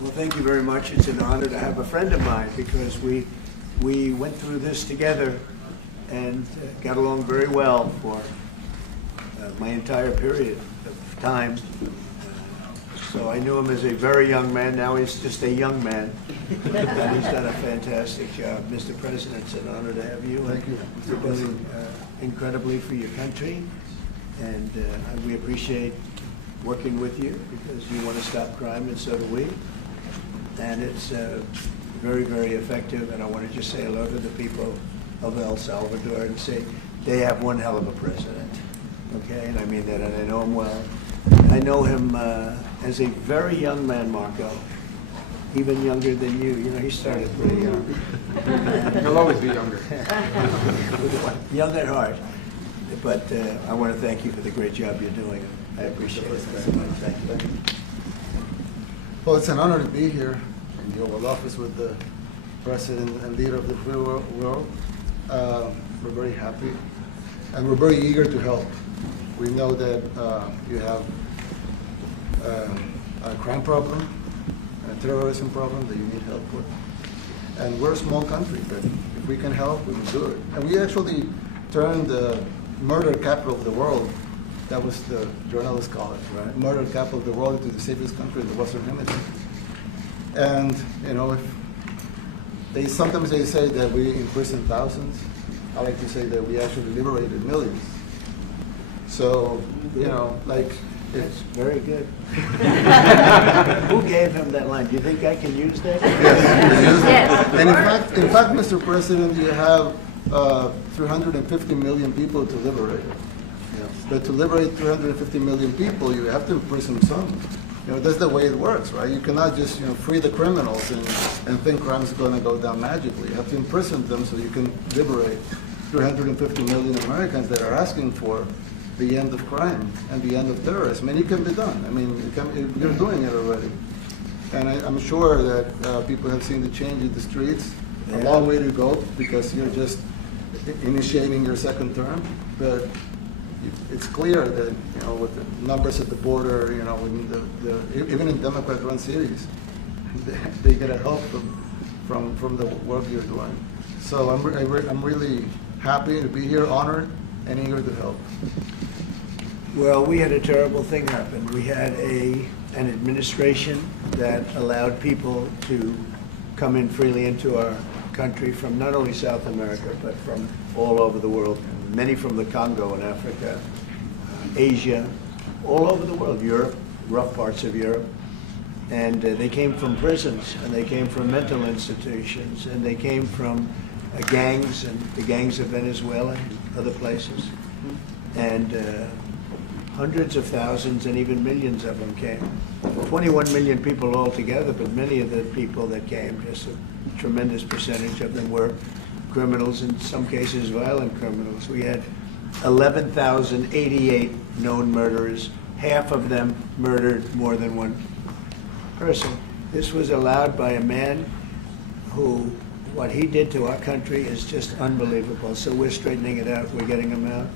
Well, thank you very much. It's an honor to have a friend of mine because we went through this together and got along very well for my entire period of time. So I knew him as a very young man. Now he's just a young man. And he's done a fantastic job. Mr. President, it's an honor to have you. Thank you. You're doing incredibly for your country. And we appreciate working with you because you want to stop crime, and so do we. And it's very, very effective. And I want to just say hello to the people of El Salvador and say they have one hell of a president. Okay, and I mean that, and I know him well. I know him as a very young man, Marco, even younger than you. You know, he started pretty young. He'll always be younger. Young at heart. But I want to thank you for the great job you're doing. I appreciate it very much. Thank you. Well, it's an honor to be here in the Oval Office with the President and leader of the free world. We're very happy, and we're very eager to help. We know that you have a crime problem, a terrorism problem that you need help with. And we're a small country, but if we can help, we can do it. And we actually turned the murder capital of the world, that was the journalists call it, right? Murder capital of the world, into the safest country in the Western Hemisphere. And, you know, sometimes they say that we imprison thousands. I like to say that we actually liberated millions. So, you know, like, That's very good. Who gave him that line? Do you think I can use that? Yes. And in fact, Mr. President, you have 350 million people to liberate. Yes. But to liberate 350 million people, you have to imprison some. You know, that's the way it works, right? You cannot just, you know, free the criminals and think crime is going to go down magically. You have to imprison them so you can liberate 350 million Americans that are asking for the end of crime and the end of terrorism. And it can be done. I mean, you're doing it already. And I'm sure that people have seen the change in the streets. A long way to go because you're just initiating your second term. But it's clear that, you know, with the numbers at the border, you know, even in Democrat-run cities, they get a help from the work you're doing. So I'm really happy to be here, honored, and eager to help. Well, we had a terrible thing happen. We had an administration that allowed people to come in freely into our country from not only South America, but from all over the world, many from the Congo in Africa, Asia, all over the world, Europe, rough parts of Europe. And they came from prisons, and they came from mental institutions, and they came from gangs, and the gangs of Venezuela and other places. And hundreds of thousands and even millions of them came. 21 million people altogether, but many of the people that came, just a tremendous percentage of them were criminals, in some cases violent criminals. We had 11,088 known murderers. Half of them murdered more than one person. This was allowed by a man who, what he did to our country is just unbelievable. So we're straightening it out, we're getting them out.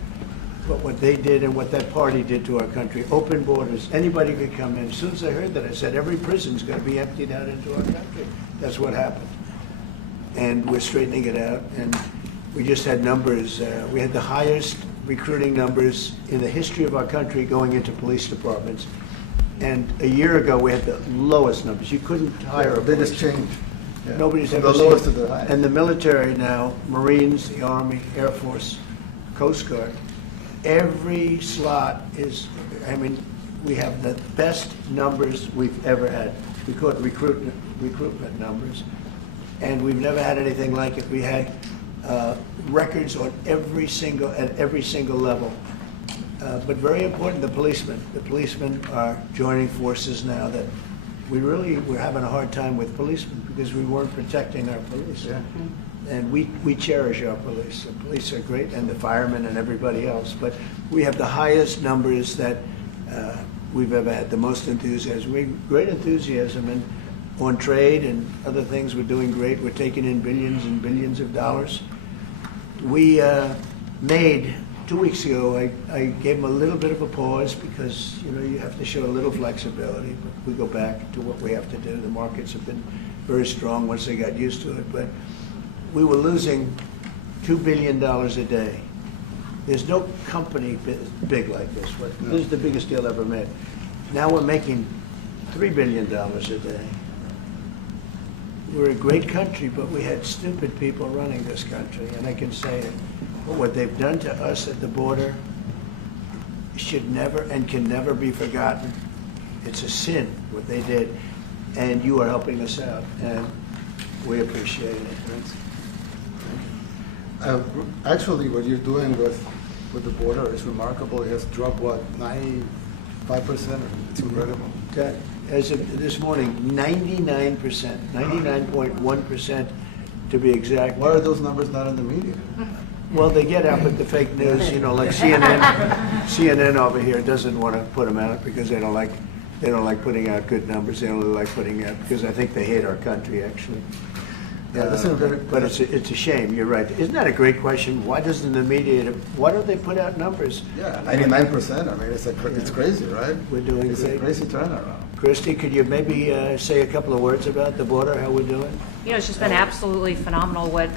But what they did and what that party did to our country, open borders, anybody could come in. As soon as I heard that, I said, every prison's going to be emptied out into our country. That's what happened. And we're straightening it out. And we just had numbers. We had the highest recruiting numbers in the history of our country going into police departments. And a year ago, we had the lowest numbers. You couldn't hire a biggest police. change. Yeah. Nobody's From ever the seen lowest it. to the highest. And the military now, Marines, the Army, Air Force, Coast Guard, every slot is, I mean, we have the best numbers we've ever had. We call it recruitment numbers. And we've never had anything like it. We had records on at every single level. But very important, the policemen. The policemen are joining forces now that we're having a hard time with policemen because we weren't protecting our police. Yeah. And we cherish our police. The police are great, and the firemen and everybody else. But we have the highest numbers that we've ever had, the most enthusiasm. Great enthusiasm and on trade and other things. We're doing great. We're taking in billions and billions of dollars. We made weeks ago, I gave them a little bit of a pause because, you know, you have to show a little flexibility, but we go back to what we have to do. The markets have been very strong once they got used to it, but we were losing $2 billion a day. There's no company big like this. This is the biggest deal ever made. Now we're making $3 billion a day. We're a great country, but we had stupid people running this country, and I can say it. But what they've done to us at the border should never and can never be forgotten. It's a sin, what they did, and you are helping us out, and we appreciate it. Actually, what you're doing with the border is remarkable. It has dropped, what, 95%? It's incredible. As of this morning, 99%, 99.1% to be exact. Why are those numbers not in the media? Well, they get out with the fake news, you know, like CNN over here doesn't want to put them out because they don't like putting out good numbers. They only like putting out because I think they hate our country, actually. Yeah, that's a very, but it's a shame. You're right. Isn't that a great question? Why doesn't the media? Why don't they put out numbers? Yeah, 99%. I mean, it's crazy, right? We're doing It's great. a crazy turnaround. Christy, could you maybe say a couple of words about the border? How we're doing? You know, it's just been absolutely phenomenal what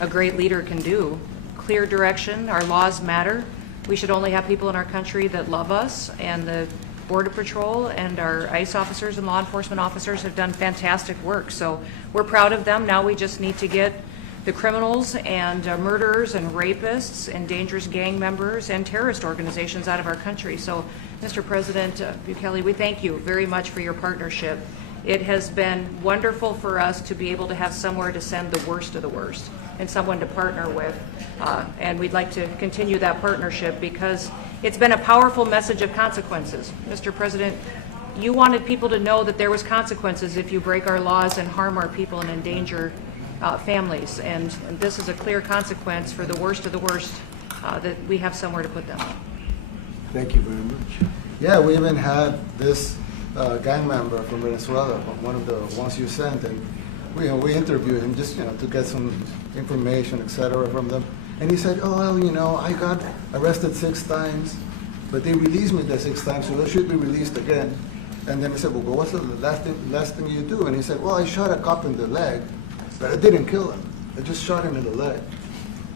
a great leader can do. Clear direction. Our laws matter. We should only have people in our country that love us, and the Border Patrol and our ICE officers and law enforcement officers have done fantastic work. So we're proud of them. Now we just need to get the criminals and murderers and rapists and dangerous gang members and terrorist organizations out of our country. So, Mr. President Bukele, we thank you very much for your partnership. It has been wonderful for us to be able to have somewhere to send the worst of the worst and someone to partner with. And we'd like to continue that partnership because it's been a powerful message of consequences. Mr. President, you wanted people to know that there was consequences if you break our laws and harm our people and endanger families. And this is a clear consequence for the worst of the worst, that we have somewhere to put them. Thank you very much. Yeah, we even had this gang member from Venezuela, one of the ones you sent, and we interviewed him just to get some information, etc. from them. And he said, oh, well, I got arrested 6 times, but they released me the 6 times, so I should be released again. And then he said, well, what's the last thing you do? And he said, well, I shot a cop in the leg, but I didn't kill him. I just shot him in the leg.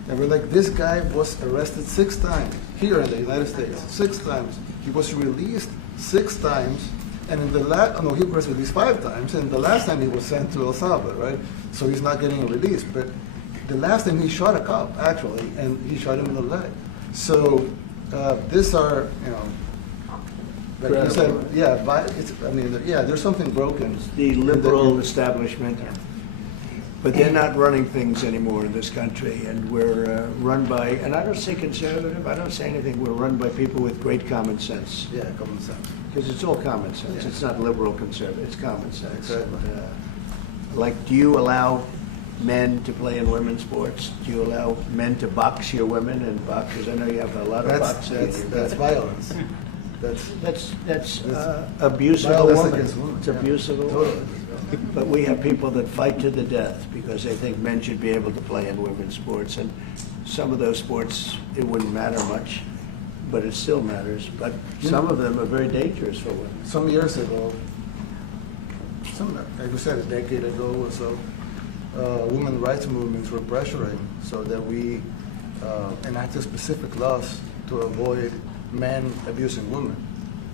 And we're like, this guy was arrested 6 times here in the United States, 6 times. He was released 6 times, and in the he was released 5 times, and the last time he was sent to El Salvador, right? So he's not getting released. But the last time he shot a cop, actually, and he shot him in the leg. So these are, like you said, there's something broken. It's the liberal establishment. But they're not running things anymore in this country, and we're run by, and I don't say conservative, I don't say anything, we're run by people with great common sense. Yeah, common sense. Because it's all common sense. Yeah. It's not liberal conservative, it's common sense. Exactly. Like, do you allow men to play in women's sports? Do you allow men to box your women and box? Because I know you have a lot of boxing. That's violence. That's abuse of a violence woman. against women. It's abuse of a woman. But we have people that fight to the death because they think men should be able to play in women's sports. And some of those sports, it wouldn't matter much, but it still matters. But some of them are very dangerous for women. Some years ago, like we said, a decade ago or so, women rights movements were pressuring so that we enacted specific laws to avoid men abusing women.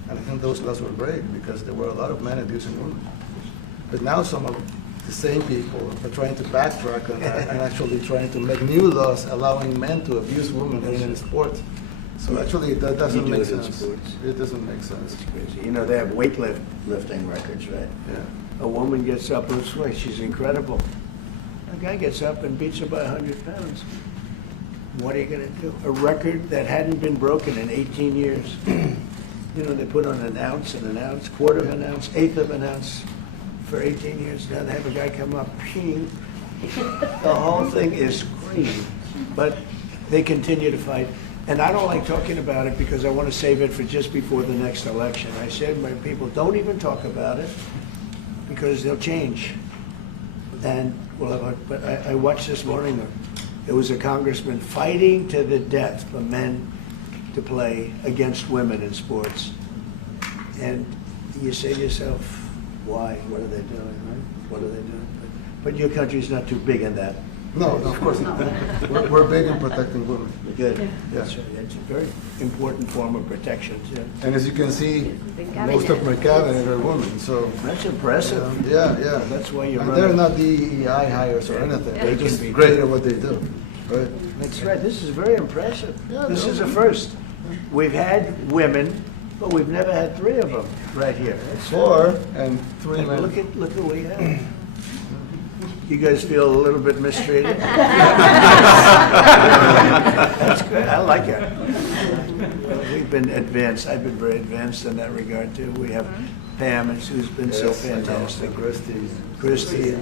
And I think those laws were great because there were a lot of men abusing women. But now some of the same people are trying to backtrack on that and actually trying to make new laws allowing men to abuse women in sports. So actually that doesn't make sense. It doesn't make sense. It's crazy. They have weightlifting records, right? Yeah. A woman gets up, she's incredible. A guy gets up and beats her by 100 pounds. What are you going to do? A record that hadn't been broken in 18 years. They put on an ounce, quarter of an ounce, eighth of an ounce for 18 years. Now they have a guy come up, ping. The whole thing is crazy. But they continue to fight. And I don't like talking about it because I want to save it for just before the next election. I said to my people, don't even talk about it because they'll change. And but I watched this morning, there was a congressman fighting to the death for men to play against women in sports. And you say to yourself, why? What are they doing, right? What are they doing? But your country's not too big in that. No, of course not. We're big in protecting women. Good. That's right. It's a very important form of protection, too. And as you can see, most of my cabinet are women, so. That's impressive. Yeah. That's why you're And running. they're not DEI hires or anything. They're They can just be great at what they do, right? That's right. This is very impressive. Yeah, This no. is a first. We've had women, but we've never had 3 of them right here. That's 4 and 3 And men. look at what we have. You guys feel a little bit mistreated? That's good. I like it. Well, we've been advanced. I've been very advanced in that regard too. We have Pam, who's been so Yes, I know. fantastic. And Christy,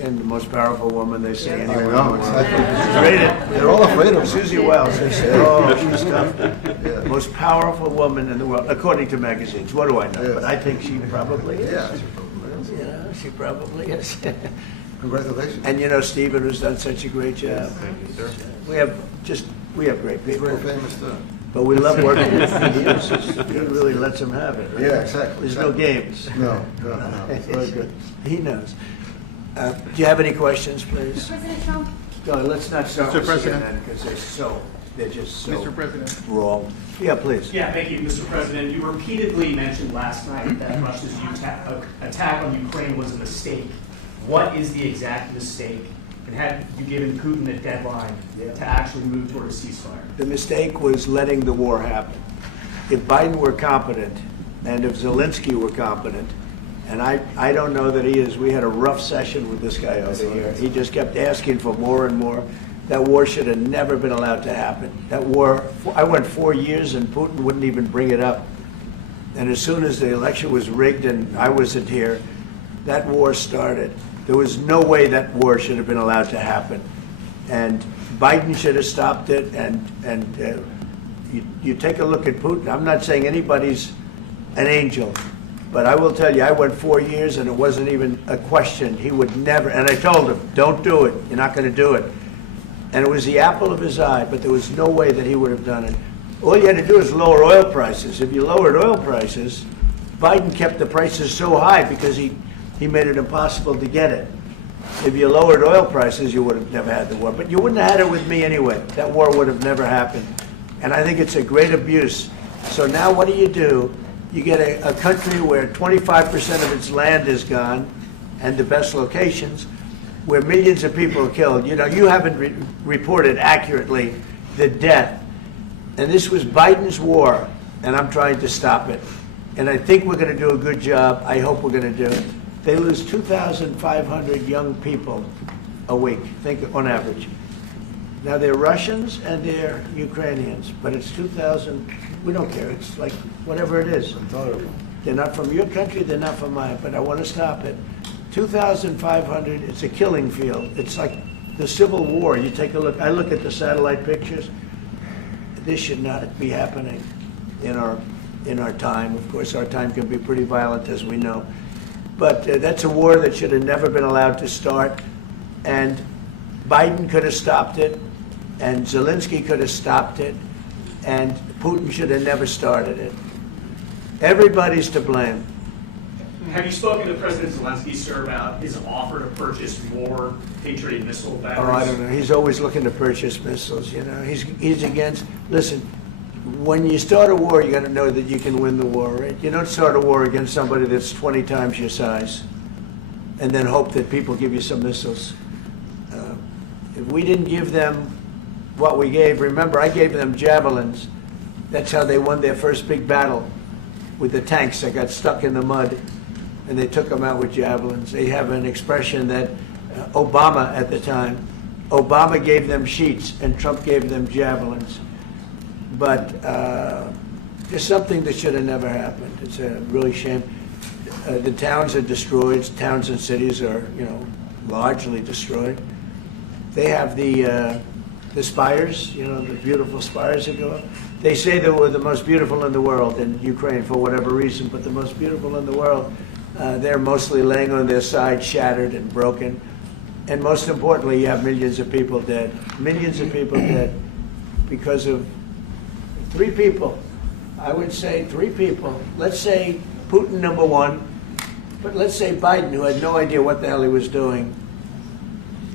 and the most powerful woman they say I anywhere. know, exactly. Rated. They're all afraid of her. Susie Wells, they say, oh, she's tough. Yeah. Most powerful woman in the world, according to magazines. What do I know? Yes. But I think she probably is. Yeah. You know, she probably is. Congratulations. And you know, Stephen, who's done such a great job. Thank you, sir. We have great He's people. very famous too. But we love working with him. He really lets him have it. Right? Yeah, exactly. There's no games. No. It's very good. He knows. Do you have any questions, please? President Trump, No, let's not start Mr. with President. CNN because they're just so Mr. President. wrong. Yeah, please. Yeah, thank you, Mr. President. You repeatedly mentioned last night that Russia's attack on Ukraine was a mistake. What is the exact mistake? And have you given Putin a deadline to actually move toward a ceasefire? The mistake was letting the war happen. If Biden were competent, and if Zelensky were competent, and I don't know that he is, we had a rough session with this guy over here. He just kept asking for more and more. That war should have never been allowed to happen. That war, I went 4 years and Putin wouldn't even bring it up. And as soon as the election was rigged and I wasn't here, that war started. There was no way that war should have been allowed to happen. And Biden should have stopped it. And you take a look at Putin. I'm not saying anybody's an angel, but I will tell you, I went 4 years and it wasn't even a question. He would never, and I told him, don't do it. You're not going to do it. And it was the apple of his eye, but there was no way that he would have done it. All you had to do is lower oil prices. If you lowered oil prices, Biden kept the prices so high because he made it impossible to get it. If you lowered oil prices, you would have never had the war. But you wouldn't have had it with me anyway. That war would have never happened. And I think it's a great abuse. So now what do? You get a country where 25% of its land is gone, and the best locations, where millions of people are killed. You know, you haven't reported accurately the death. And this was Biden's war, and I'm trying to stop it. And I think we're going to do a good job. I hope we're going to do it. They lose 2,500 young people a week, think on average. Now they're Russians and they're Ukrainians, but it's 2,000. We don't care. It's like whatever it is. Intolerable. They're not from your country. They're not from mine. But I want to stop it. 2,500. It's a killing field. It's like the Civil War. You take a look. I look at the satellite pictures. This should not be happening in our time. Of course, our time can be pretty violent, as we know. But that's a war that should have never been allowed to start. And Biden could have stopped it, and Zelensky could have stopped it, and Putin should have never started it. Everybody's to blame. Have you spoken to President Zelensky, sir, about his offer to purchase more Patriot missile batteries? Oh, I don't know. He's always looking to purchase missiles, you know. He's against, listen, when you start a war, you got to know that you can win the war, right? You don't start a war against somebody that's 20 times your size and then hope that people give you some missiles. If we didn't give them what we gave, remember, I gave them javelins. That's how they won their first big battle with the tanks that got stuck in the mud, and they took them out with javelins. They have an expression that Obama at the time, Obama gave them sheets and Trump gave them javelins. But there's something that should have never happened. It's a really shame. The towns are destroyed. Towns and cities are, you know, largely destroyed. They have the spires, you know, the beautiful spires that go up. They say they were the most beautiful in the world in Ukraine for whatever reason, but the most beautiful in the world, they're mostly laying on their side, shattered and broken. And most importantly, you have millions of people dead. Millions of people dead because of Three people. I would say three people. Let's say Putin number one, but let's say Biden, who had no idea what the hell he was doing,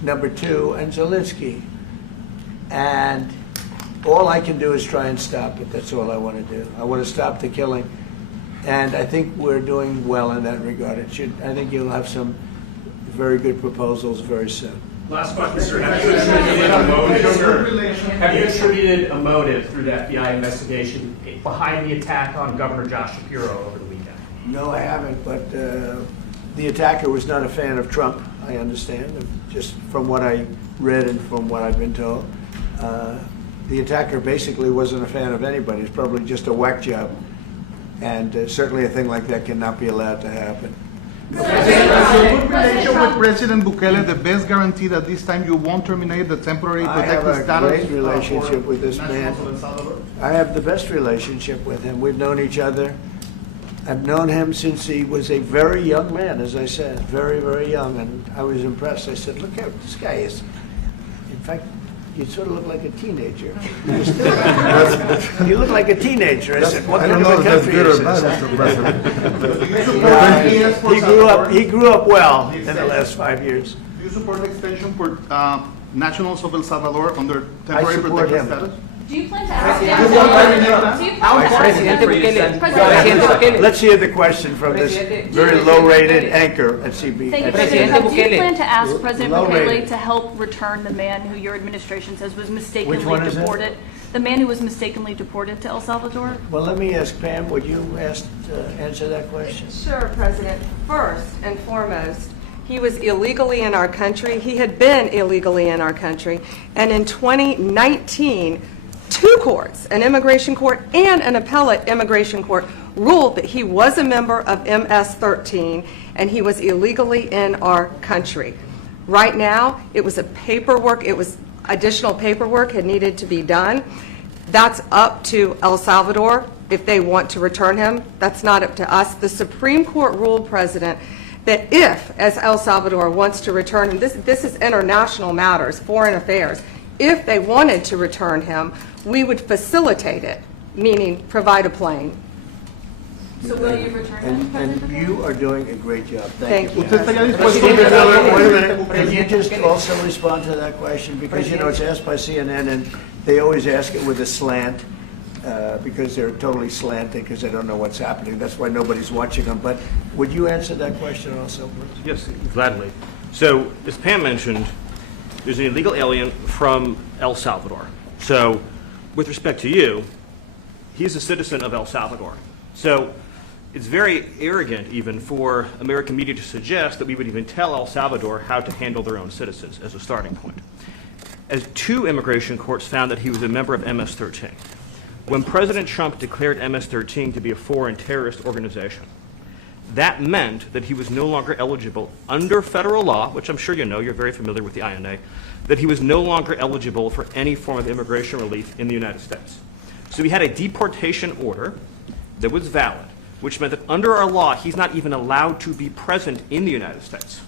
number two, and Zelensky. And all I can do is try and stop it. That's all I want to do. I want to stop the killing. And I think we're doing well in that regard. I think you'll have some very good proposals very soon. Last question, sir. Have you attributed a motive, have you attributed a motive through the FBI investigation behind the attack on Governor Josh Shapiro over the weekend? No, I haven't, but the attacker was not a fan of Trump, I understand, just from what I read and from what I've been told. The attacker basically wasn't a fan of anybody. It's probably just a whack job. And certainly a thing like that cannot be allowed to happen. Is your good relation with President Bukele the best guarantee that this time you won't terminate the temporary I have protected a status? great relationship with this man. I have the best relationship with him. We've known each other. I've known him since he was a very young man, as I said, very, very young, and I was impressed. I said, look how this guy is. In fact, you sort of look like a teenager. You look like a teenager. I said, what kind of a country is this? He grew up well in the last 5 years. Do you support the extension for nationals of El Salvador under I temporary support protected him. status? Do you plan to ask him? Do you plan to ask him? Let's hear the question from this very low-rated anchor at CB. Thank you, at President CNN. Trump. Do you plan to ask President Low Bukele rated. to help return the man who your administration says was Which mistakenly one is it? deported? The man who was mistakenly deported to El Salvador? Well, let me ask Pam, would you answer that question? Sure, President. First and foremost, he was illegally in our country. He had been illegally in our country. And in 2019, two courts, an immigration court and an appellate immigration court, ruled that he was a member of MS-13 and he was illegally in our country. Right now, it was additional paperwork had needed to be done. That's up to El Salvador if they want to return him. That's not up to us. The Supreme Court ruled, President, that if, as El Salvador wants to return him, this is international matters, foreign affairs, if they wanted to return him, we would facilitate it, meaning provide a plane. So will you return him, President And Bukele? you are doing a great job. Thank you. ¿Usted estaría Wait dispuesto a minute. Can you just also respond to that question? Because, you know, it's asked by CNN, and they always ask it with a slant, because they're totally slanting, because they don't know what's happening. That's why nobody's watching them. But would you answer that question also, please? Yes, gladly. So, as Pam mentioned, there's an illegal alien from El Salvador. So, with respect to you, he's a citizen of El Salvador. So, it's very arrogant even for American media to suggest that we would even tell El Salvador how to handle their own citizens as a starting point. As two immigration courts found that he was a member of MS-13. When President Trump declared MS-13 to be a foreign terrorist organization, that meant that he was no longer eligible under federal law, which I'm sure you know, you're very familiar with the INA, that he was no longer eligible for any form of immigration relief in the United States. So we had a deportation order that was valid, which meant that under our law, he's not even allowed to be present in the United States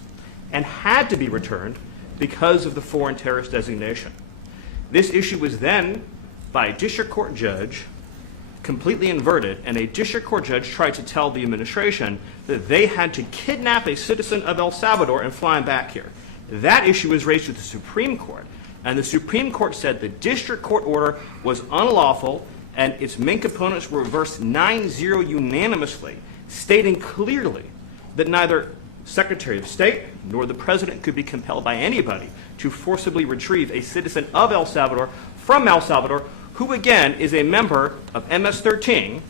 and had to be returned because of the foreign terrorist designation. This issue was then, by a district court judge, completely inverted, and a district court judge tried to tell the administration that they had to kidnap a citizen of El Salvador and fly him back here. That issue was raised with the Supreme Court, and the Supreme Court said the district court order was unlawful, and its main components were reversed 9-0 unanimously, stating clearly that neither Secretary of State nor the President could be compelled by anybody to forcibly retrieve a citizen of El Salvador from El Salvador, who again is a member of MS-13,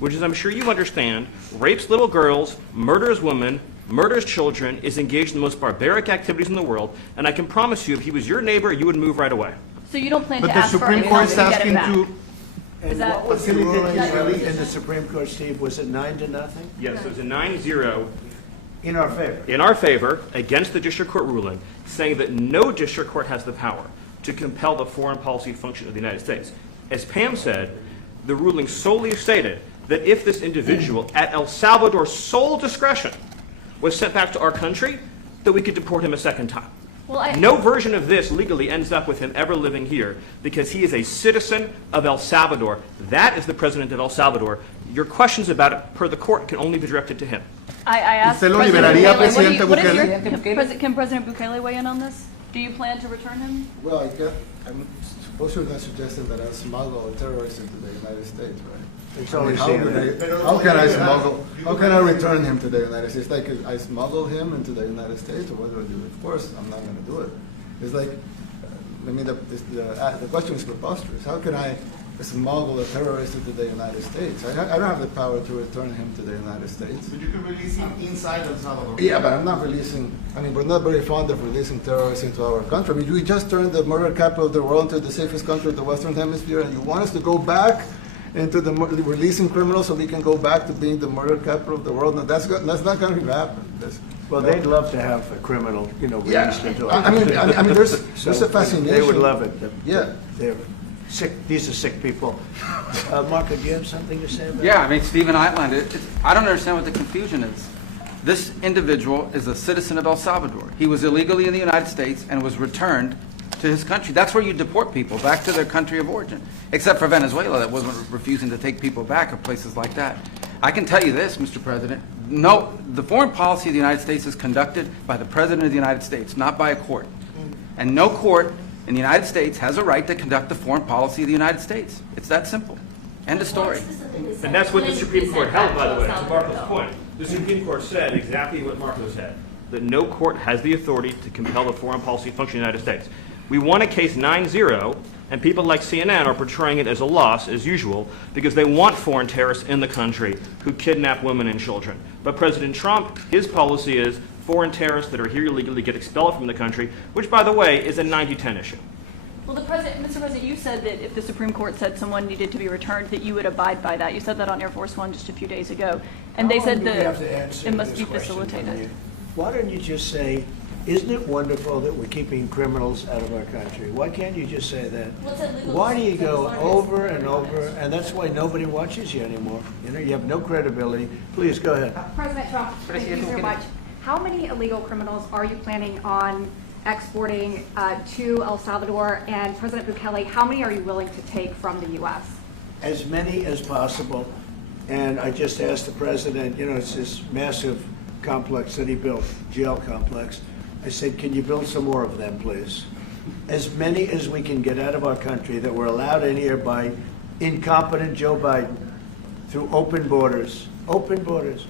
which, as I'm sure you understand, rapes little girls, murders women, murders children, is engaged in the most barbaric activities in the world, and I can promise you, if he was your neighbor, you would move right away. So you don't plan But to the ask for Supreme him Court is to get asking him back? to, And that- what was the ruling Is that- in the Supreme Court, Steve? Was it 9-0? Yes, it was a 9-0 In our favor? in our favor against the district court ruling, saying that no district court has the power to compel the foreign policy function of the United States. As Pam said, the ruling solely stated that if this individual, at El Salvador's sole discretion, was sent back to our country, that we could deport him a second time. No version of this legally ends up with him ever living here because he is a citizen of El Salvador. That is the president of El Salvador. Your questions about it, per the court, can only be directed to him. I asked ¿Usted lo President liberaría, Bukele, Presidente what is Bukele? can President Bukele weigh in on this? Do you plan to return him? Well, I'm suppose you're not suggesting that I smuggle a terrorist into the United States, right? It's I mean, only how saying can that. how can I smuggle, how can I return him to the United States? Like, I smuggle him into the United States, or what do I do? Of course, I'm not gonna do it. It's like, I mean, the question is preposterous. How can I smuggle a terrorist into the United States? I don't have the power to return him to the United States. But you can release him inside El Salvador. Yeah, but I'm not releasing, I mean, we're not very fond of releasing terrorists into our country. I mean, we just turned the murder capital of the world into the safest country of the Western Hemisphere, and you want us to go back into releasing criminals so we can go back to being the murder capital of the world? No, that's not going to happen. Well, they'd love to have a criminal, released into our I mean, country. there's a fascination. They would love it. Yeah. They're sick, these are sick people. Marco, do you have something to say about Yeah, I mean, Stephen outlined it. I don't understand what the confusion is. This individual is a citizen of El Salvador. He was illegally in the United States and was returned to his country. That's where you deport people, back to their country of origin. Except for Venezuela, that wasn't refusing to take people back, or places like that. I can tell you this, Mr. President. No, the foreign policy of the United States is conducted by the President of the United States, not by a court. And no court in the United States has a right to conduct the foreign policy of the United States. It's that simple. End of story. And that's what the Supreme Court held, by the way, to Marco's point. The Supreme Court said exactly what Marco said, that no court has the authority to compel the foreign policy function of the United States. We won a case 9-0, and people like CNN are portraying it as a loss, as usual, because they want foreign terrorists in the country who kidnap women and children. But President Trump, his policy is foreign terrorists that are here illegally get expelled from the country, which, by the way, is a 90-10 issue. Well, Mr. President, you said that if the Supreme Court said someone needed to be returned, that you would abide by that. You said that on Air Force One just a few days ago. And they said that it must be facilitated. Why don't you just say, isn't it wonderful that we're keeping criminals out of our country? Why can't you just say that? Why do you go over and over, and that's why nobody watches you anymore? You have no credibility. Please, go ahead. President Trump, thank you very much. How many illegal criminals are you planning on exporting to El Salvador? And President Bukele, how many are you willing to take from the U.S.? As many as possible. And I just asked the president, it's this massive complex that he built, jail complex. I said, can you build some more of them, please? As many as we can get out of our country that were allowed in here by incompetent Joe Biden through open borders. Open borders.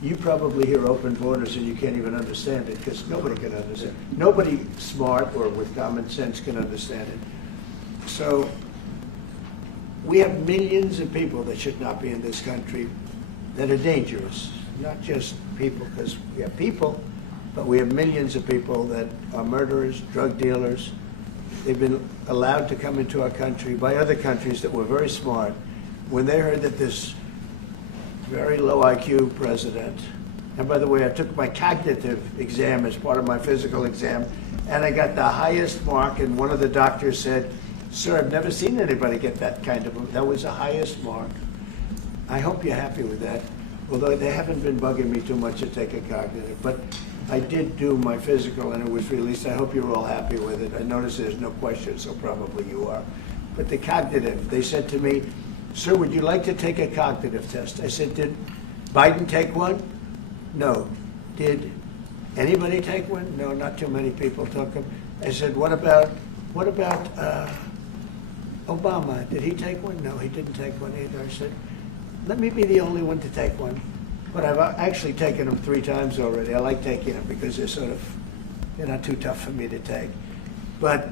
You probably hear open borders and you can't even understand it because nobody can understand. Nobody smart or with common sense can understand it. So we have millions of people that should not be in this country that are dangerous. Not just people, because we have people, but we have millions of people that are murderers, drug dealers. They've been allowed to come into our country by other countries that were very smart. When they heard that this very low IQ president, and by the way, I took my cognitive exam as part of my physical exam, and I got the highest mark, and one of the doctors said, sir, I've never seen anybody get that kind of, that was the highest mark. I hope you're happy with that, although they haven't been bugging me too much to take a cognitive, but I did do my physical and it was released. I hope you're all happy with it. I noticed there's no question, so probably you are. But the cognitive, they said to me, sir, would you like to take a cognitive test? I said, did Biden take one? No. Did anybody take one? No, not too many people took them. I said, what about Obama? Did he take one? No, he didn't take one either. I said, let me be the only one to take one. But I've actually taken them 3 times already. I like taking them because they're not too tough for me to take. But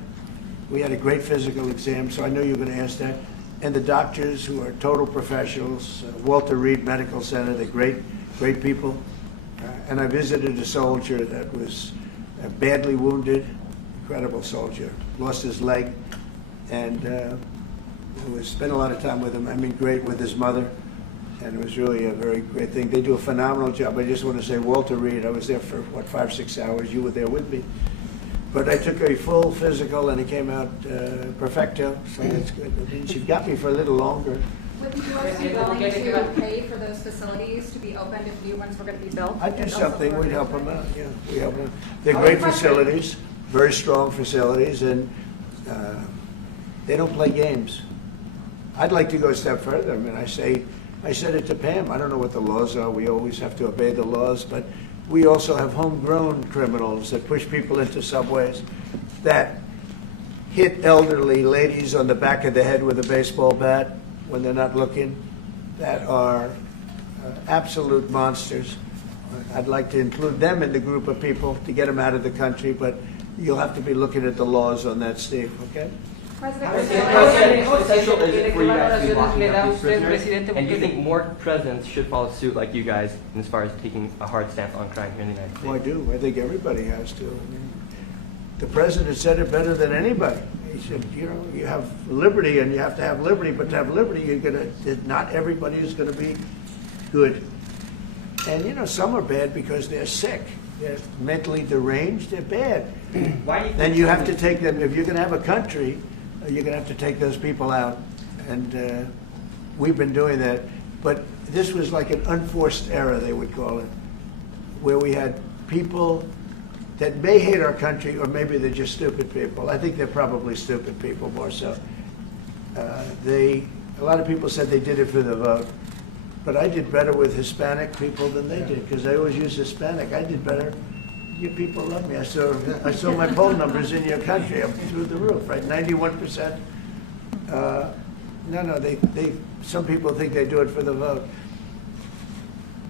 we had a great physical exam, so I know you're going to ask that. And the doctors who are total professionals, Walter Reed Medical Center, they're great people. And I visited a soldier that was badly wounded, incredible soldier, lost his leg, and spent a lot of time with him. I mean, great with his mother. And it was really a very great thing. They do a phenomenal job. I just want to say, Walter Reed, I was there for, 5-6 hours. You were there with me. But I took a full physical, and it came out perfecto, so that's good. That means you've got me for a little longer. Would the U.S. be willing to pay for those facilities to be opened if new ones were going to be built? I'd do something. We'd help them out. Yeah, we help them. They're great facilities. very strong facilities, and they don't play games. I'd like to go a step further. I mean, I said it to Pam, I don't know what the laws are. We always have to obey the laws, but we also have homegrown criminals that push people into subways, that hit elderly ladies on the back of the head with a baseball bat when they're not looking, that are absolute monsters. I'd like to include them in the group of people to get them out of the country, but you'll have to be looking at the laws on that, Steve, okay? President How essential is it for you guys to be locking up these prisoners? And do you think more presidents should follow suit like you guys as far as taking a hard stance on crime here in the United States? Well, I do. I think everybody has to. I mean, the president said it better than anybody. He said, you know, you have liberty and you have to have liberty, but to have liberty, not everybody is going to be good. And, you know, some are bad because they're sick. They're mentally deranged. They're bad. Why do you think Then you have to take them, if you're going to have a country, you're going to have to take those people out. And we've been doing that. But this was like an unforced error, they would call it, where we had people that may hate our country, or maybe they're just stupid people. I think they're probably stupid people more so. A lot of people said they did it for the vote. But I did better with Hispanic people than they did, because I always use Hispanic. I did better. You people love me. I saw my poll numbers in your country. I'm through the roof, right? 91%. Some people think they do it for the vote.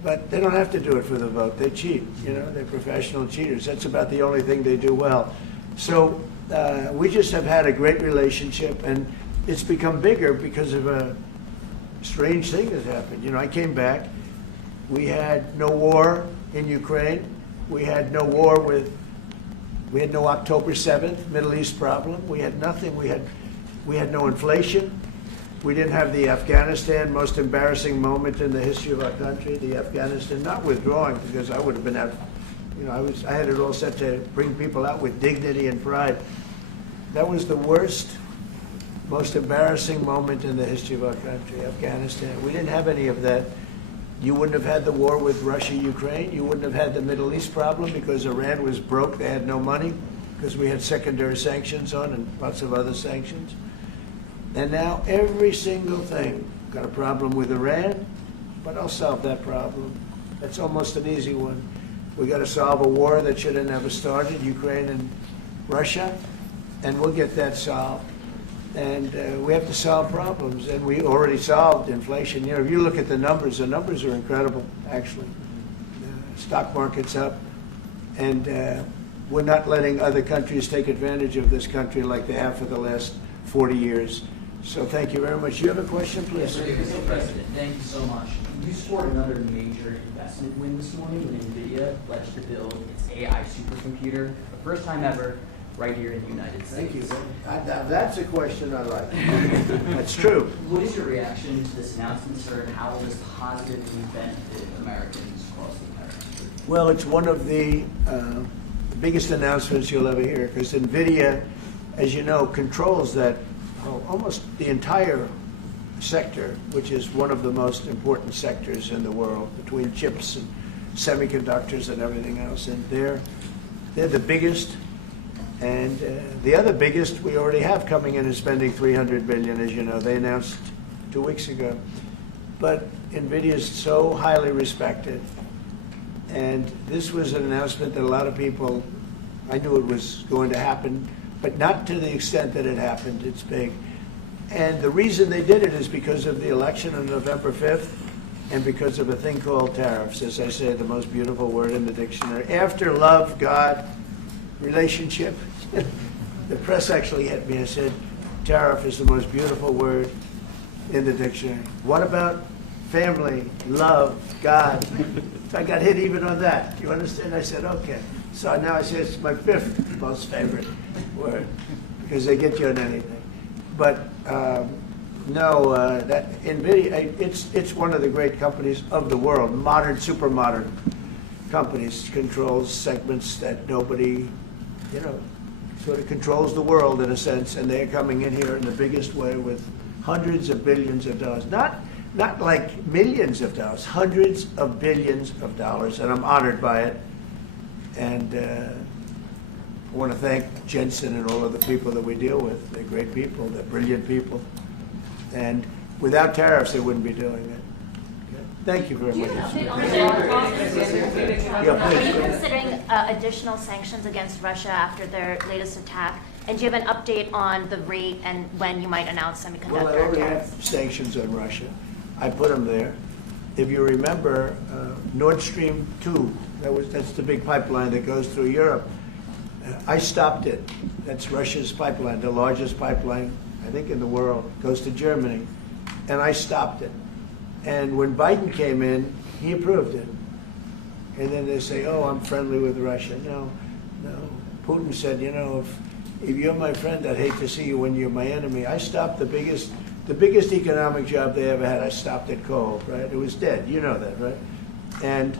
But they don't have to do it for the vote. They cheat, you know, they're professional cheaters. That's about the only thing they do well. So we just have had a great relationship, and it's become bigger because of a strange thing has happened. You know, I came back. We had no war in Ukraine. We had no war we had no October 7th Middle East problem. We had nothing. We had no inflation. We didn't have the Afghanistan, most embarrassing moment in the history of our country, the Afghanistan, not withdrawing, because I would have been out, you know, I had it all set to bring people out with dignity and pride. That was the worst, most embarrassing moment in the history of our country, Afghanistan. We didn't have any of that. You wouldn't have had the war with Russia, Ukraine. You wouldn't have had the Middle East problem because Iran was broke. They had no money because we had secondary sanctions on and lots of other sanctions. And now every single thing, got a problem with Iran, but I'll solve that problem. That's almost an easy one. We got to solve a war that should have never started, Ukraine and Russia, and we'll get that solved. And we have to solve problems, and we already solved inflation. You know, if you look at the numbers are incredible, actually. Stock market's up, and we're not letting other countries take advantage of this country like they have for the last 40 years. So thank you very much. You have a question, please? Yes, Mr. President, thank you so much. You scored another major investment win this morning when Nvidia pledged to build its AI supercomputer, the first time ever, right here in the United States. Thank you. That's a question I like. That's true. What is your reaction to this announcement, sir, and how will this positively benefit Americans across the country? Well, it's one of the biggest announcements you'll ever hear, because Nvidia, as you know, controls that almost the entire sector, which is one of the most important sectors in the world, between chips and semiconductors and everything else. And they're the biggest. And the other biggest we already have coming in is spending $300 billion, as you know. They announced 2 weeks ago. But NVIDIA is so highly respected. And this was an announcement that a lot of people, I knew it was going to happen, but not to the extent that it happened. It's big. And the reason they did it is because of the election on November 5th and because of a thing called tariffs. As I say, the most beautiful word in the dictionary. After love, God, relationship. The press actually hit me and said, tariff is the most beautiful word in the dictionary. What about family, love, God? I got hit even on that. You understand? I said, okay. So now I say it's my 5th most favorite word, because they get you on anything. But that NVIDIA, it's one of the great companies of the world, modern, super modern companies, controls segments that nobody, you know, sort of controls the world in a sense, and they're coming in here in the biggest way with hundreds of billions of dollars. Not like millions of dollars, hundreds of billions of dollars, and I'm honored by it. And I want to thank Jensen and all of the people that we deal with. They're great people, they're brilliant people. And without tariffs, they wouldn't be doing it. Okay? Thank you very much. Yeah, Are you please. considering additional sanctions against Russia after their latest attack? And do you have an update on the rate and when you might announce Well, I semiconductor already have tariffs? sanctions on Russia. I put them there. If you remember, Nord Stream 2, that's the big pipeline that goes through Europe. I stopped it. That's Russia's pipeline, the largest pipeline, I think, in the world. Goes to Germany. And I stopped it. And when Biden came in, he approved it. And then they say, oh, I'm friendly with Russia. No. Putin said, you know, if you're my friend, I'd hate to see you when you're my enemy. I stopped the biggest economic job they ever had. I stopped it cold, right? It was dead. You know that, right? And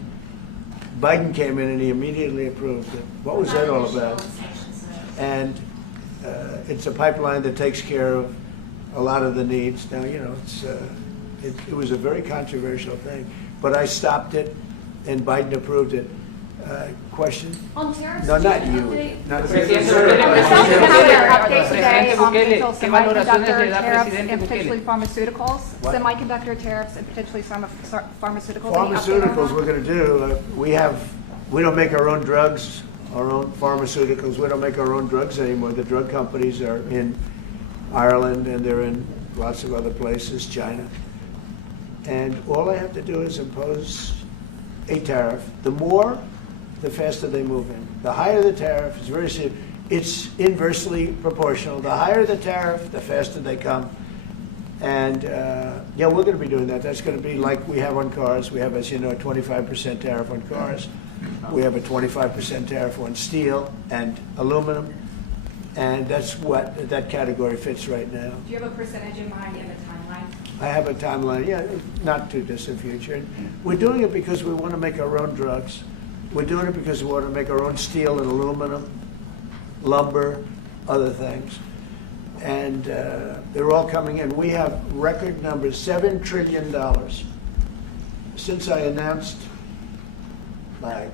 Biden came in and he immediately approved it. What was that all about? And it's a pipeline that takes care of a lot of the needs. Now, you know, it was a very controversial thing, but I stopped it, and Biden approved it. Question? On tariffs, No, do you not have an you. update? Not Presidente The update today on Bukele, potential ¿qué valoraciones le semiconductor da tariffs Presidente and potentially Bukele? pharmaceuticals, What? semiconductor tariffs and potentially pharmaceuticals. Any update on Pharmaceuticals, that? we're going to do. We don't make our own drugs, our own pharmaceuticals. We don't make our own drugs anymore. The drug companies are in Ireland and they're in lots of other places, China. And all I have to do is impose a tariff. The more, the faster they move in. The higher the tariff, it's very simple. It's inversely proportional. The higher the tariff, the faster they come. And yeah, we're going to be doing that. That's going to be like we have on cars. We have, as you know, a 25% tariff on cars. We have a 25% tariff on steel and aluminum. And that's what that category fits right now. Do you have a percentage in mind and a timeline? I have a timeline, yeah, not too distant future. And we're doing it because we want to make our own drugs. We're doing it because we want to make our own steel and aluminum, lumber, other things. And they're all coming in. We have record numbers, $7 trillion. Since I announced, like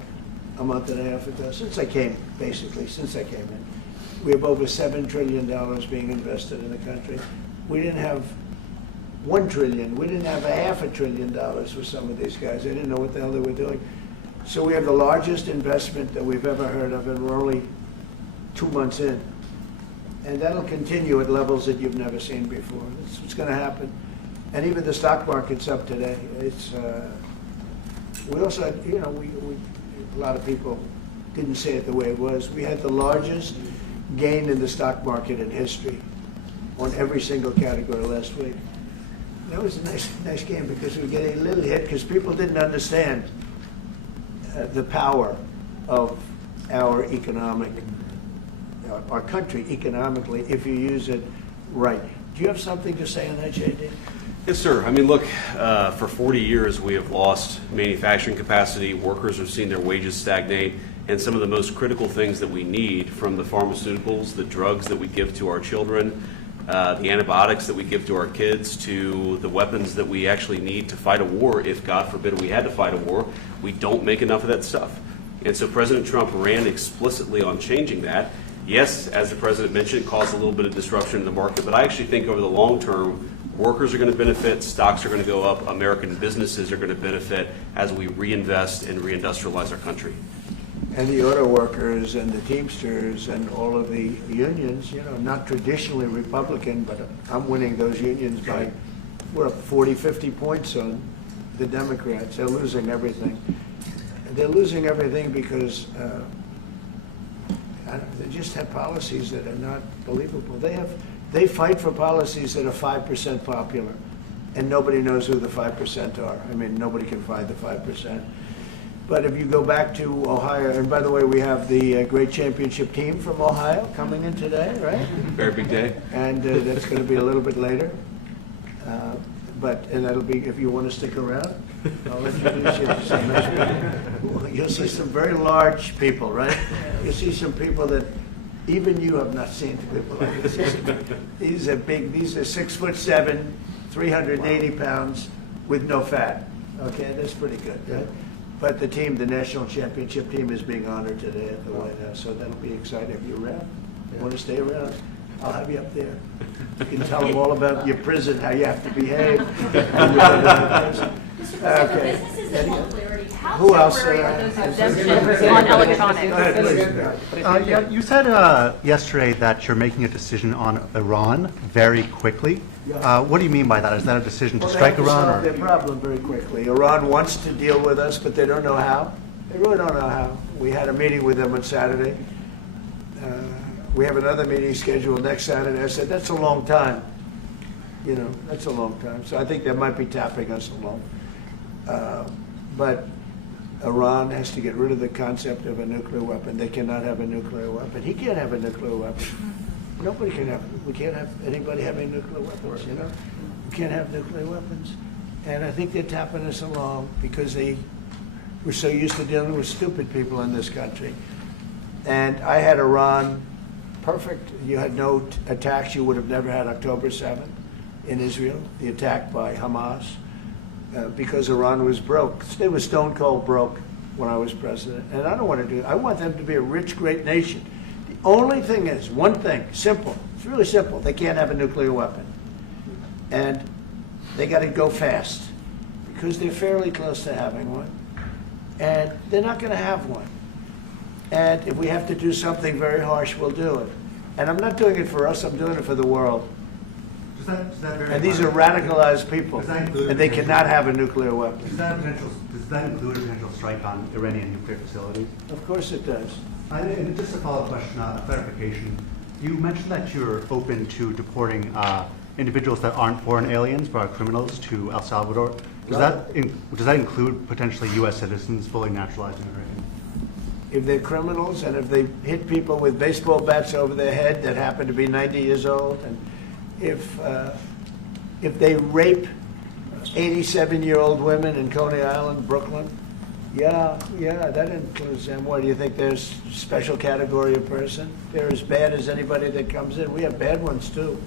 a month and a half ago, since I came in, we have over $7 trillion being invested in the country. We didn't have $1 trillion. We didn't have $500 billion for some of these guys. They didn't know what the hell they were doing. So we have the largest investment that we've ever heard of, and we're only 2 months in. And that'll continue at levels that you've never seen before. It's what's going to happen. And even the stock market's up today. It's we also had, you know, a lot of people didn't say it the way it was. We had the largest gain in the stock market in history on every single category last week. That was a nice game because we were getting a little hit because people didn't understand the power of our our country economically if you use it right. Do you have something to say on that, JD? Yes, sir. I mean, look, for 40 years we have lost manufacturing capacity. Workers have seen their wages stagnate. And some of the most critical things that we need, from the pharmaceuticals, the drugs that we give to our children, the antibiotics that we give to our kids, to the weapons that we actually need to fight a war, if God forbid we had to fight a war, we don't make enough of that stuff. And so President Trump ran explicitly on changing that. Yes, as the President mentioned, it caused a little bit of disruption in the market, but I actually think over the long term, workers are going to benefit, stocks are going to go up, American businesses are going to benefit as we reinvest and reindustrialize our country. And the auto workers and the Teamsters and all of the unions, you know, not traditionally Republican, but I'm winning those unions by, we're up 40, 50 points on the Democrats. They're losing everything. They're losing everything because they just have policies that are not believable. They fight for policies that are 5% popular, and nobody knows who the 5% are. I mean, nobody can find the 5%. But if you go back to Ohio, and by the way, we have the great championship team from Ohio coming in today, right? Very big day. And that's going to be a little bit later. And that'll be, if you want to stick around, I'll introduce you to some nice people. You'll see some very large people, right? You'll see some people that even you have not seen people like this. These are big, these are 6'7", 380 pounds with no fat. Okay, that's pretty good, right? But the team, the national championship team, is being honored today at the White House, so that'll be exciting. If you're around, you want to stay around, I'll have you up there. You can tell them all about your prison, how you have to behave. Okay. Who else? On electronics. You said yesterday that you're making a decision on Iran very quickly. What do you mean by that? Is that a decision to strike They have to Iran? solve their problem very quickly. Iran wants to deal with us, but they don't know how. They really don't know how. We had a meeting with them on Saturday. We have another meeting scheduled next Saturday. I said, that's a long time. You know, that's a long time. So I think they might be tapping us along. But Iran has to get rid of the concept of a nuclear weapon. They cannot have a nuclear weapon. He can't have a nuclear weapon. Nobody can have, we can't have anybody having nuclear weapons, you know? We can't have nuclear weapons. And I think they're tapping us along because we're so used to dealing with stupid people in this country. And I had Iran perfect. You had no attacks. You would have never had October 7th in Israel, the attack by Hamas, because Iran was broke. They were stone cold broke when I was president. And I don't want to do it. I want them to be a rich, great nation. The only thing is, one thing, simple. It's really simple. They can't have a nuclear weapon. And they got to go fast because they're fairly close to having one. And they're not going to have one. And if we have to do something very harsh, we'll do it. And I'm not doing it for us, I'm doing it for the world. And these are radicalized people, and they cannot have a nuclear weapon. Does that include a potential strike on Iranian nuclear facilities? Of course it does. And just a follow-up question, a clarification. You mentioned that you're open to deporting individuals that aren't foreign aliens but are criminals to El Salvador. Does that include potentially U.S. citizens fully naturalizing Iranian? If they're criminals and if they hit people with baseball bats over their head that happen to be 90 years old, and if they rape 87-year-old women in Coney Island, Brooklyn, yeah, that includes them. What, do you think there's a special category of person? They're as bad as anybody that comes in. We have bad ones too.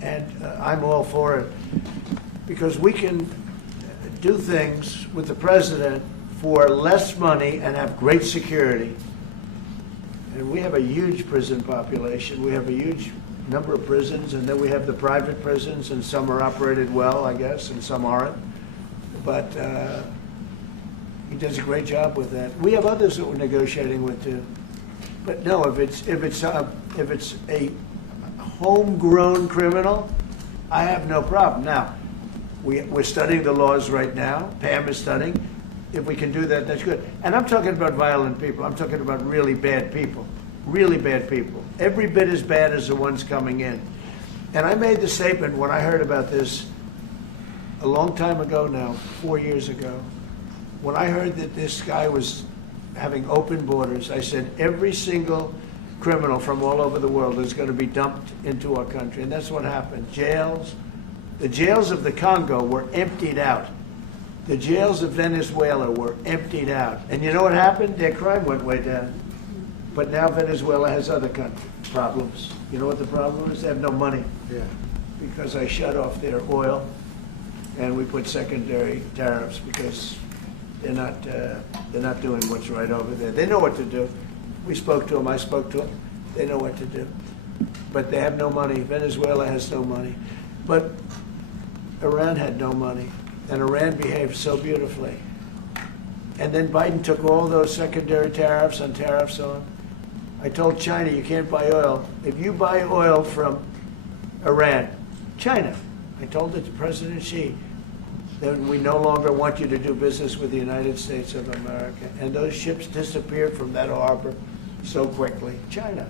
And I'm all for it because we can do things with the president for less money and have great security. And we have a huge prison population. We have a huge number of prisons, and then we have the private prisons, and some are operated well, I guess, and some aren't. But he does a great job with that. We have others that we're negotiating with too. But no, if it's a homegrown criminal, I have no problem. Now, we're studying the laws right now. Pam is studying. If we can do that, that's good. And I'm talking about violent people. I'm talking about really bad people. Really bad people. Every bit as bad as the ones coming in. And I made the statement when I heard about this a long time ago now, 4 years ago. When I heard that this guy was having open borders, I said every single criminal from all over the world is going to be dumped into our country. And that's what happened. The jails of the Congo were emptied out. The jails of Venezuela were emptied out. And you know what happened? Their crime went way down. But now Venezuela has other problems. You know what the problem is? They have no money. Yeah. Because I shut off their oil, and we put secondary tariffs because they're not doing what's right over there. They know what to do. We spoke to them. I spoke to them. They know what to do. But they have no money. Venezuela has no money. But Iran had no money. And Iran behaved so beautifully. And then Biden took all those secondary tariffs on tariffs on. I told China, you can't buy oil. If you buy oil from Iran, China, I told it to President Xi, then we no longer want you to do business with the United States of America. And those ships disappeared from that harbor so quickly. China.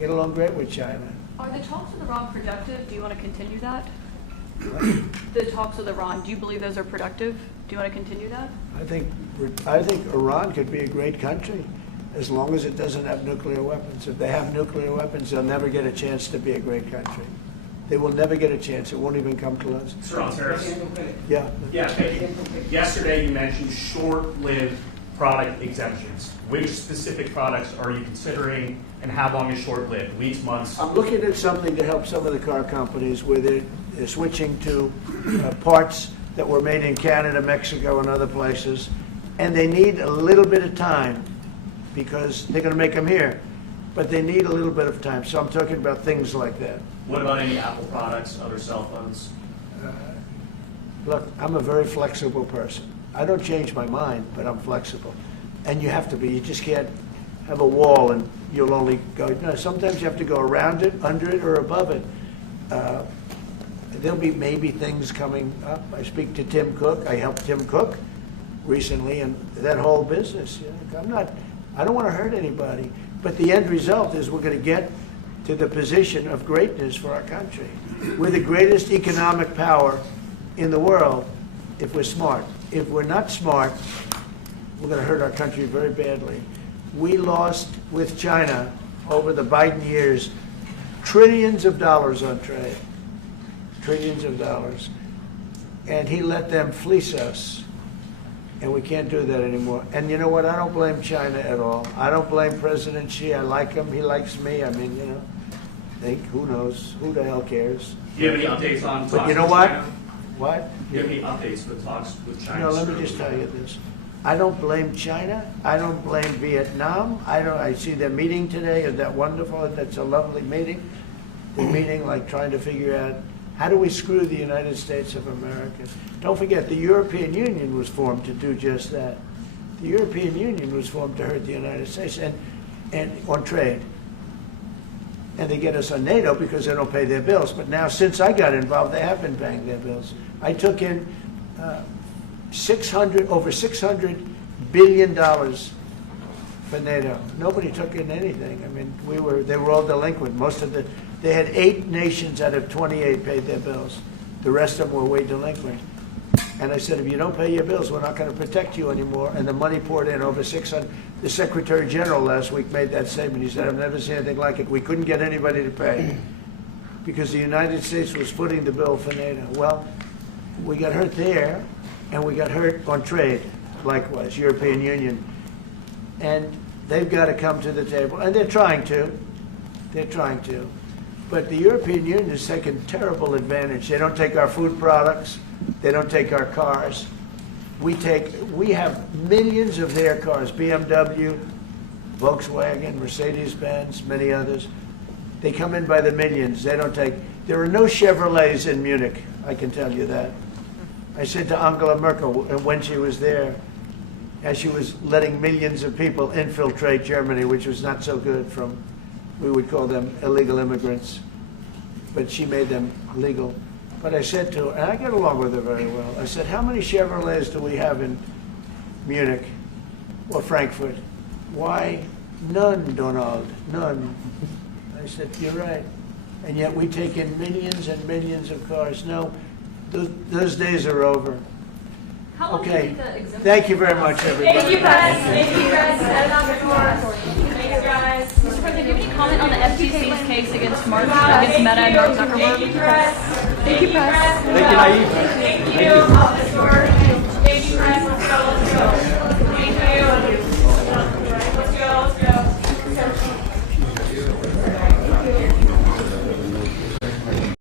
Get along great with China. Are the talks with Iran productive? Do you want to continue that? The talks with Iran, do you believe those are productive? Do you want to continue that? I think Iran could be a great country as long as it doesn't have nuclear weapons. If they have nuclear weapons, they'll never get a chance to be a great country. They will never get a chance. It won't even come close. Sir, on tariffs. Yeah. Yeah, thank you. Yesterday you mentioned short-lived product exemptions. Which specific products are you considering, and how long is short-lived? Weeks, months? I'm looking at something to help some of the car companies where they're switching to parts that were made in Canada, Mexico, and other places. And they need a little bit of time because they're going to make them here. But they need a little bit of time. So I'm talking about things like that. What about any Apple products, other cell phones? Look, I'm a very flexible person. I don't change my mind, but I'm flexible. And you have to be. You just can't have a wall and you'll only go. No, sometimes you have to go around it, under it, or above it. There'll be maybe things coming up. I speak to Tim Cook. I helped Tim Cook recently, and that whole business. You know, I don't want to hurt anybody, but the end result is we're going to get to the position of greatness for our country. We're the greatest economic power in the world if we're smart. If we're not smart, we're going to hurt our country very badly. We lost with China over the Biden years trillions of dollars on trade, trillions of dollars, and he let them fleece us. And we can't do that anymore. And you know what? I don't blame China at all. I don't blame President Xi. I like him. He likes me. I mean, you know, who knows? Who the hell cares? Do you have any updates on talks But you know with what? China? What? Do you have any updates with talks with China? No, let me just tell you this. I don't blame China. I don't blame Vietnam. I see their meeting today. Is that wonderful? That's a lovely meeting. They're meeting like trying to figure out how do we screw the United States of America? Don't forget, the European Union was formed to do just that. The European Union was formed to hurt the United States and on trade. And they get us on NATO because they don't pay their bills. But now, since I got involved, they have been paying their bills. I took in over $600 billion for NATO. Nobody took in anything. I mean, they were all delinquent. They had 8 nations out of 28 paid their bills. The rest of them were way delinquent. And I said, if you don't pay your bills, we're not going to protect you anymore. And the money poured in over 600. The Secretary General last week made that statement. He said, I've never seen anything like it. We couldn't get anybody to pay because the United States was footing the bill for NATO. Well, we got hurt there, and we got hurt on trade, likewise, European Union. And they've got to come to the table, and they're trying to. They're trying to. But the European Union has taken terrible advantage. They don't take our food products. They don't take our cars. We have millions of their cars, BMW, Volkswagen, Mercedes-Benz, many others. They come in by the millions. They don't take, there are no Chevrolets in Munich, I can tell you that. I said to Angela Merkel when she was there, as she was letting millions of people infiltrate Germany, which was not so good from, we would call them illegal immigrants, but she made them legal. But I said to her, and I get along with her very well, I said, how many Chevrolets do we have in Munich or Frankfurt? Why, none, Donald, none. I said, you're right. And yet we take in millions and millions of cars. No, those days are over. How long do you Okay, think the exemption? thank you very much, everybody. Thank you, guys. Thank you, guys. Thank you, guys. Mr. President, do you have any comment on the FTC's case against Meta and Mark Zuckerberg? Thank you, Press. Thank you, Nayib. Thank you.